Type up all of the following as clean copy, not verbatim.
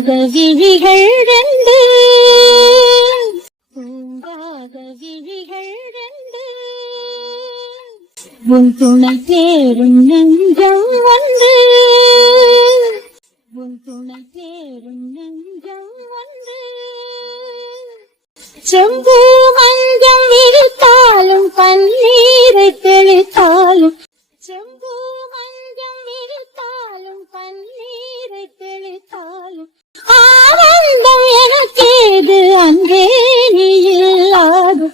விழிகள் ரெண்டு பூங்காக விழிகள் ரெண்டு உன் துணை சேரும் நெஞ்சம் ஒன்று உன் துணை சேரும் நெஞ்சம் ஒன்று செம்பு மஞ்சம் விரித்தாலும் பன்னீரை தெளித்தாலும் செம்பு மஞ்சம் விரித்தாலும் பன்னீரை தெளித்தாலும் ஆனந்தம் எனக்கேது அங்கே நீ இல்லாது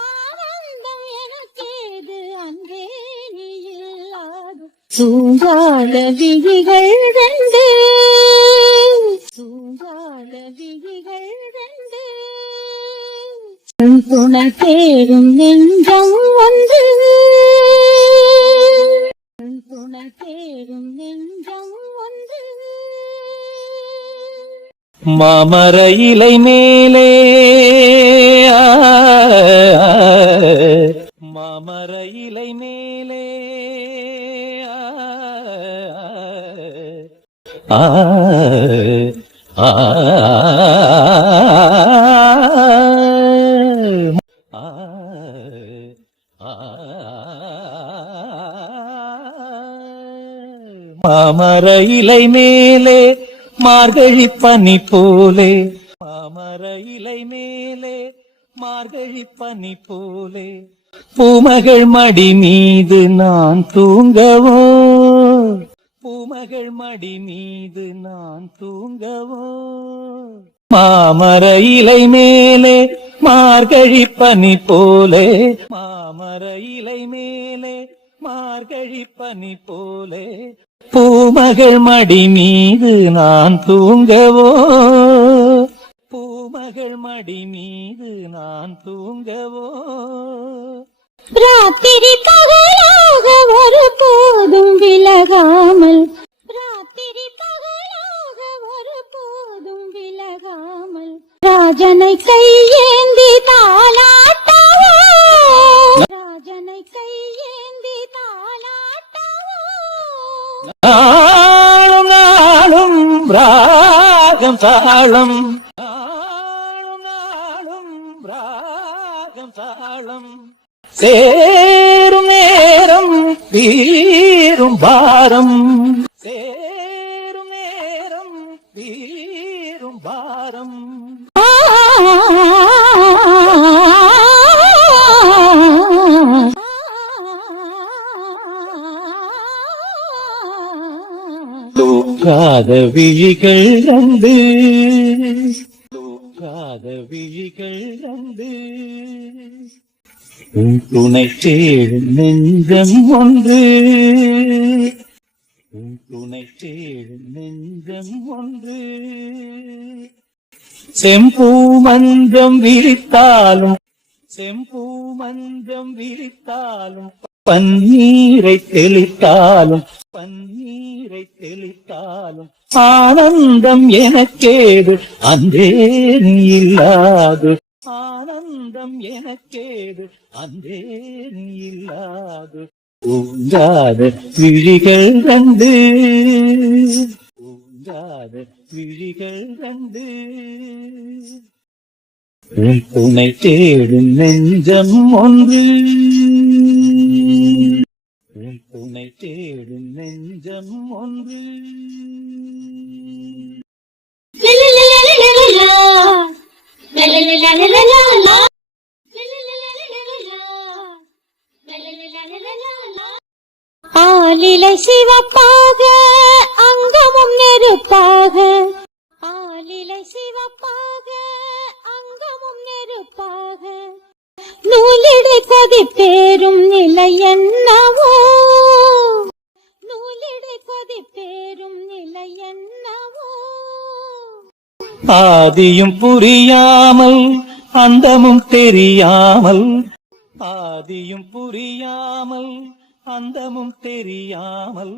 ஆனந்தம் எனக்கேது அங்கே நீ இல்லாது தூங்காத விழிகள் ரெண்டு தூங்காத விழிகள் ரெண்டு துணை சேரும் நெஞ்சம் ஒன்று துணை சேரும் நெஞ்சம் ஒன்று மாமர இலை மேலே மாமர இலை மேலே மாமர இலை மேலே மார்கழி பனி போலே மாமர இலை மேலே மார்கழி பனி போலே பூமகள் மடி மீது நான் தூங்கவோ பூமகள் மடி மீது நான் தூங்கவோ மாமர இலை மேலே மார்கழி பனி போலே மாமர இலை மேலே மார்கழி பனி போலே பூமகள் மடி மீது நான் தூங்கவோ பூமகள் மடி மீது நான் தூங்கவோ ராத்திரி பகலாக ஒரு போதும் விலகாமல் ராத்திரி பகலாக ஒரு போதும் விலகாமல் ராஜனை கையேந்தி தாலாட்டவோ ராஜனை கையேந்தி தாலாட்டவோ நாளும் நாளும் ராகம் தாளம் நாளும் நாளும் ராகம் தாளம் சேரும் நேரம் தீரும் பாரம் சேரும் நேரம் தீரும் பாரம் தூங்காத விழிகள் ரெண்டு தூங்காத விழிகள் ரெண்டு உன் துணை சேரும் நெஞ்சம் ஒன்று உன் துணை சேரும் நெஞ்சம் ஒன்று செம்பூ மஞ்சம் விரித்தாலும் செம்பூ மஞ்சம் விரித்தாலும் பன்னீரை தெளித்தாலும் பன்னீரை தெளித்தாலும் ஆனந்தம் எனக்கேது அன்றே நீ இல்லாது ஆனந்தம் எனக்கேது அன்றே நீ இல்லாது ஊஞ்சாத விழிகள் ரெண்டு ஊஞ்சாத விழிகள் ரெண்டு உன் துணை தேடும் நெஞ்சம் ஒன்று உன் துணை தேடும் நெஞ்சம் ஒன்று ஆலிலை சிவப்பாக அங்கமும் நெருப்பாக ஆலிலை சிவப்பாக அங்கமும் நெருப்பாக நூலிடை கொதிப்பேரும் நிலை என்னவோ நூலிடை கொதிப்பேரும் நிலை என்னவோ ஆதியும் புரியாமல் அந்தமும் தெரியாமல் ஆதியும் புரியாமல் அந்தமும் தெரியாமல்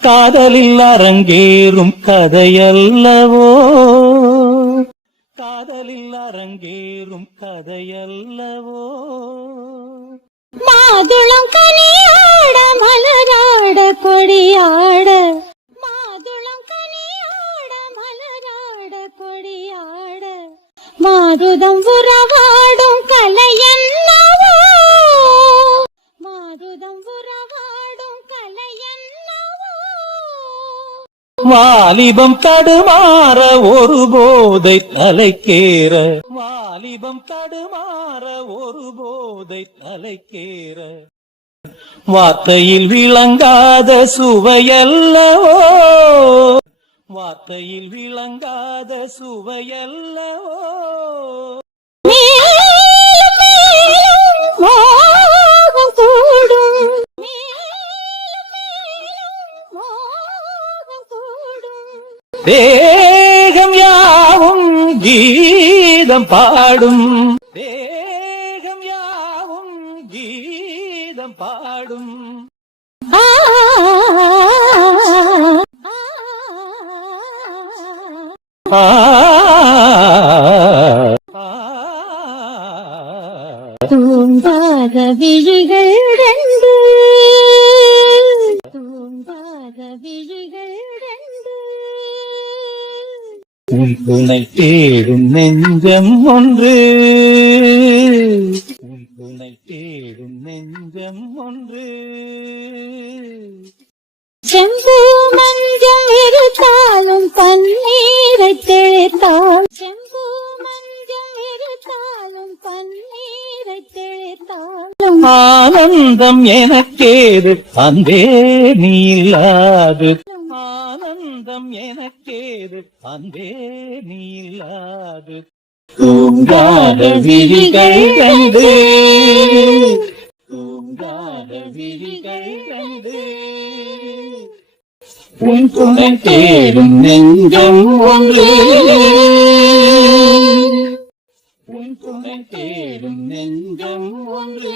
காதலில் அரங்கேறும் கதையல்லவோ காதலில் அரங்கேறும் கதையல்லவோ மாதுளம் கனியாட மலராட கொடியாட மாதுளம் கனியாட மலராட என்னவோ வாலிபம் தடுமாற ஒரு போதை தலைக்கேற வாலிபம் தடுமாற ஒரு போதை தலைக்கேற வார்த்தையில் விளங்காத சுவையல்லவோ வார்த்தையில் விளங்காத சுவையல்லவோ மேலும் மேலும் மோகம் கூடும் மேலும் மேலும் மோகம் கூடும் தேகம் யாவும் கீதம் பாடும் தேகம் யாவும் கீதம் பாடும் ஆ ஆ தூங்காத விழிகள் ரெண்டு தூங்காத விழிகள் ரெண்டு உன் துணை தேடும் நெஞ்சம் ஒன்று உன் துணை தேடும் நெஞ்சம் ஒன்று செம்பு மஞ்சள் இருத்தாலும் பன்னீரை தெளித்தால் செம்பு மஞ்சள் இருத்தாலும் பன்னீரை தெளித்தாலும் ஆனந்தம் எனக்கேது அன்பே நீ இல்லாது ஆனந்தம் எனக்கேது அன்பே நீ இல்லாது தூங்காத விழிகள் கண்டு தூங்காத விழிகள் கண்டு உன் துணை தேடும் நெஞ்சம் ஒன்று உன் துணை தேடும் நெஞ்சம் ஒன்று